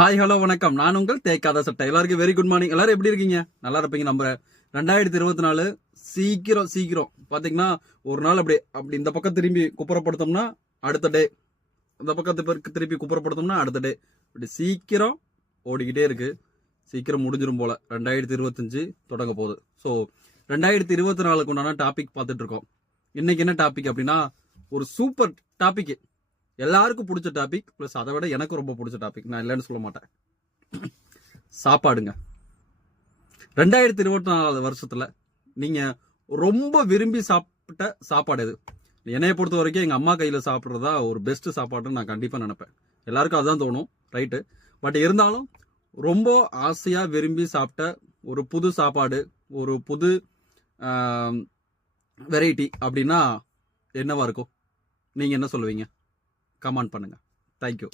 Hi hello வணக்கம். நான் உங்கள் தேக்காத சட்டை. எல்லாருக்கும் வெரி குட் மார்னிங். எல்லாரும் எப்படி இருக்கீங்க? நல்லா இருப்பீங்க நம்புறேன். 2024 சீக்கிரம் பாத்தீங்கன்னா ஒரு நாள் அப்படி இந்த பக்கம் திரும்பி குப்புறப்படுத்தோம்னா அடுத்த டே, இந்த பக்கத்து திருப்பி குப்புறப்படுத்தோம்னா அடுத்த டே, இப்படி சீக்கிரம் ஓடிக்கிட்டே இருக்கு. சீக்கிரம் முடிஞ்சிரும் போல. 2025 தொடங்க போகுது. ஸோ 2024க்கு உண்டான டாபிக் பார்த்துட்டு இருக்கோம். இன்னைக்கு என்ன டாபிக் அப்படின்னா, ஒரு சூப்பர் டாபிக், எல்லாருக்கும் பிடிச்ச டாபிக், பிளஸ் அதை விட எனக்கு ரொம்ப பிடிச்ச டாபிக். நான் இல்லைன்னு சொல்ல மாட்டேன். சாப்பாடுங்க. 2024 வருஷத்துல நீங்க ரொம்ப விரும்பி சாப்பிட்ட சாப்பாடு எது? என்னைய பொறுத்த வரைக்கும் எங்க அம்மா கையில சாப்பிட்றதா ஒரு பெஸ்ட் சாப்பாடுன்னு நான் கண்டிப்பா நினைப்பேன். எல்லாருக்கும் அதுதான் தோணும், ரைட்டு. பட் இருந்தாலும் ரொம்ப ஆசையா விரும்பி சாப்பிட்ட ஒரு புது சாப்பாடு, ஒரு புது வெரைட்டி அப்படின்னா என்னவா இருக்கும்? நீங்க என்ன சொல்லுவீங்க? கமெண்ட் பண்ணுங்க. தேங்க்யூ.